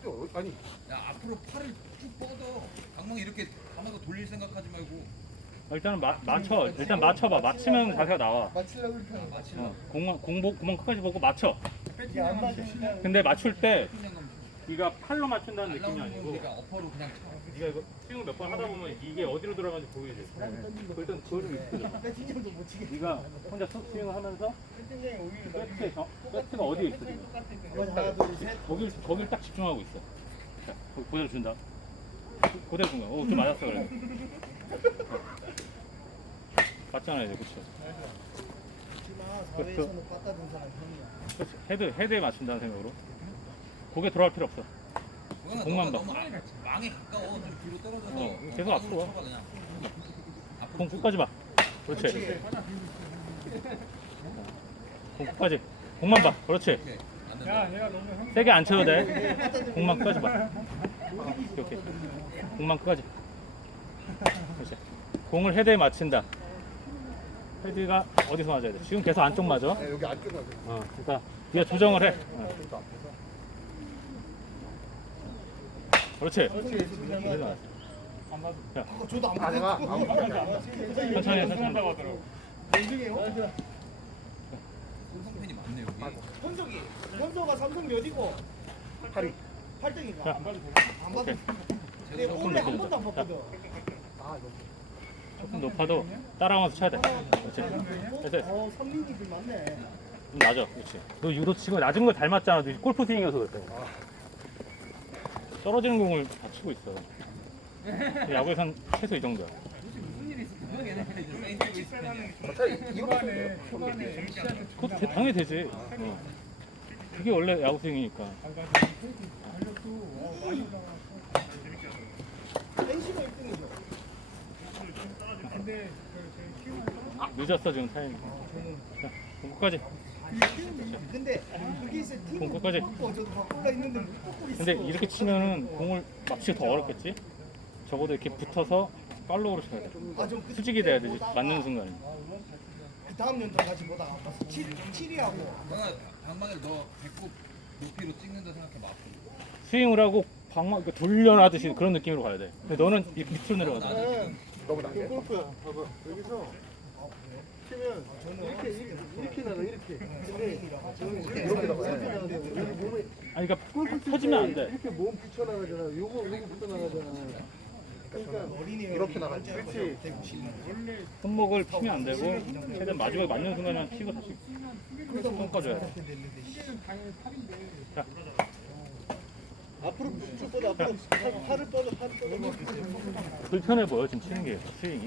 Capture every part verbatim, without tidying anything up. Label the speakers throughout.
Speaker 1: 어때? 어, 아니
Speaker 2: 야 앞으로 팔을 쭉 뻗어. 강몽 이렇게 감아서 돌릴 생각하지 말고.
Speaker 3: 일단은 마, 맞춰. 일단 맞춰봐. 맞추면 자세가 나와.
Speaker 4: 맞추려고 이렇게 하는
Speaker 2: 아,
Speaker 4: 거야.
Speaker 2: 맞힐라.
Speaker 3: 어, 공만 공복 구멍 끝까지 보고 맞춰.
Speaker 4: 이게 안 맞으면
Speaker 3: 근데 맞출 때
Speaker 2: 그냥
Speaker 3: 네가 팔로 맞춘다는 느낌이
Speaker 2: 날라오는
Speaker 3: 아니고
Speaker 2: 건 네가 어퍼로 그냥 쳐.
Speaker 3: 네가 이거 스윙을 몇 번 하다 보면 이게 어디로 들어가는지 보이지. 일단 그걸 좀 익혀줘.
Speaker 4: 배팅장도 못 치게.
Speaker 3: 네가 혼자 스- 스윙을 하면서
Speaker 4: 배팅장이 오히려
Speaker 3: 배트 어, 배트가 어디에 있어 지금?
Speaker 4: 하나 둘 셋.
Speaker 3: 거길 거길 딱 집중하고 있어. 자, 거기 그대로 준다. 그대로 준 거야. 오, 좀 맞았어 그래. 맞잖아 이제 그렇죠.
Speaker 4: 사회에서는 빠따든 사람 형이야.
Speaker 3: 그렇지. 헤드 헤드에 맞춘다는 생각으로. 고개 돌아갈 필요 없어.
Speaker 2: 그거는
Speaker 3: 공만
Speaker 2: 너가
Speaker 3: 봐.
Speaker 2: 너무 안- 망에 가까워. 좀 뒤로 떨어져서.
Speaker 3: 어, 계속
Speaker 2: 땅으로
Speaker 3: 앞으로 와.
Speaker 2: 쳐봐, 그냥. 앞으로
Speaker 3: 공
Speaker 2: 쭉.
Speaker 3: 끝까지 봐. 그렇지. 공 끝까지. 공만 봐. 그렇지.
Speaker 2: 오케이. 안 된다.
Speaker 3: 세게 안 쳐도 돼. 공만 끝까지 봐. 오케이, 오케이. 공만 끝까지. 그렇지. 공을 헤드에 맞춘다. 헤드가 어디서 맞아야 돼? 지금 계속 안쪽 맞아.
Speaker 1: 야, 여기 안쪽 가서
Speaker 3: 어, 그러니까 네가 조정을 해. 어. 그렇지. 헤드 맞아. 야,
Speaker 4: 어, 저도 안
Speaker 1: 아 내가
Speaker 4: 보고.
Speaker 1: 아무 생각이 안 나.
Speaker 3: 천천히 해, 천천히.
Speaker 4: 인중이에요?
Speaker 2: 삼성팬이 많네 여기.
Speaker 4: 현석이. 현석가 삼성 몇이고?
Speaker 1: 팔이.
Speaker 4: 팔 등인가?
Speaker 3: 자,
Speaker 4: 안 봐도.
Speaker 3: 오케이.
Speaker 4: 근데 올해 한 번도 안 봤거든.
Speaker 1: 아 여기.
Speaker 3: 조금 높아도 따라가면서 쳐야 돼. 그렇지. 됐어.
Speaker 4: 어, 삼림이들 많네.
Speaker 3: 좀 낮아. 그렇지. 너 유도 치고 낮은 걸 닮았잖아. 너 골프 스윙에서 그랬어. 떨어지는 공을 다 치고 있어. 야구에선 최소 이 정도야.
Speaker 2: 무슨 일이 있었던 얘네들 이제 사인 찍고 있으면.
Speaker 1: 어차피 이렇게
Speaker 3: 그것도 대- 당연히 되지. 어. 그게 원래 야구 스윙이니까.
Speaker 4: 엔씨가 일 등이죠.
Speaker 3: 늦었어 지금 타이밍. 자, 공까지.
Speaker 4: 근데 그게 있어 팀.
Speaker 3: 공 끝까지.
Speaker 4: 어, 저도 바꾸려 했는데 못 바꾸고 있어.
Speaker 3: 근데 이렇게 치면은 공을 맞추기 더 어렵겠지? 적어도 이렇게 붙어서 팔로우로 쳐야 돼.
Speaker 4: 아, 좀 그-
Speaker 3: 수직이 돼야 되지. 맞는 순간에.
Speaker 4: 그 다음 연도 같이 보다가 봤어. 칠, 칠이하고.
Speaker 2: 너가 방망이를 너 배꼽 높이로 찍는다 생각해봐. 앞으로.
Speaker 3: 스윙을 하고 방망 이렇게 돌려놔듯이 그런 느낌으로 가야 돼. 근데 너는 이 밑으로 내려가잖아.
Speaker 1: 너무 낮게.
Speaker 5: 골프야. 봐봐. 여기서 치면 이렇게 이렇게 이렇게 나가 이렇게. 근데
Speaker 1: 이렇게 나가요.
Speaker 5: 이렇게 나가는데 여기 몸에
Speaker 3: 아니 그러니까 터지면 안 돼.
Speaker 5: 이렇게 몸 붙여 나가잖아. 요거 요거 붙어 나가잖아. 그러니까
Speaker 4: 어린이
Speaker 1: 이렇게 나가지.
Speaker 5: 그렇지.
Speaker 3: 손목을 피면 안 되고 최대한 마지막에 맞는 순간만 피고 다시 손 꺼줘야 돼. 자,
Speaker 5: 앞으로 쭉 뻗어. 앞으로 팔- 팔을 뻗어. 팔을 뻗어.
Speaker 3: 불편해 보여 지금 치는 게 스윙이.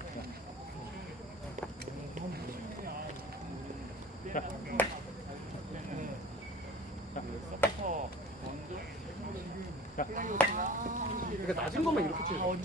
Speaker 3: 자. 자. 자.
Speaker 1: 그러니까 낮은 것만 이렇게 치는 거야.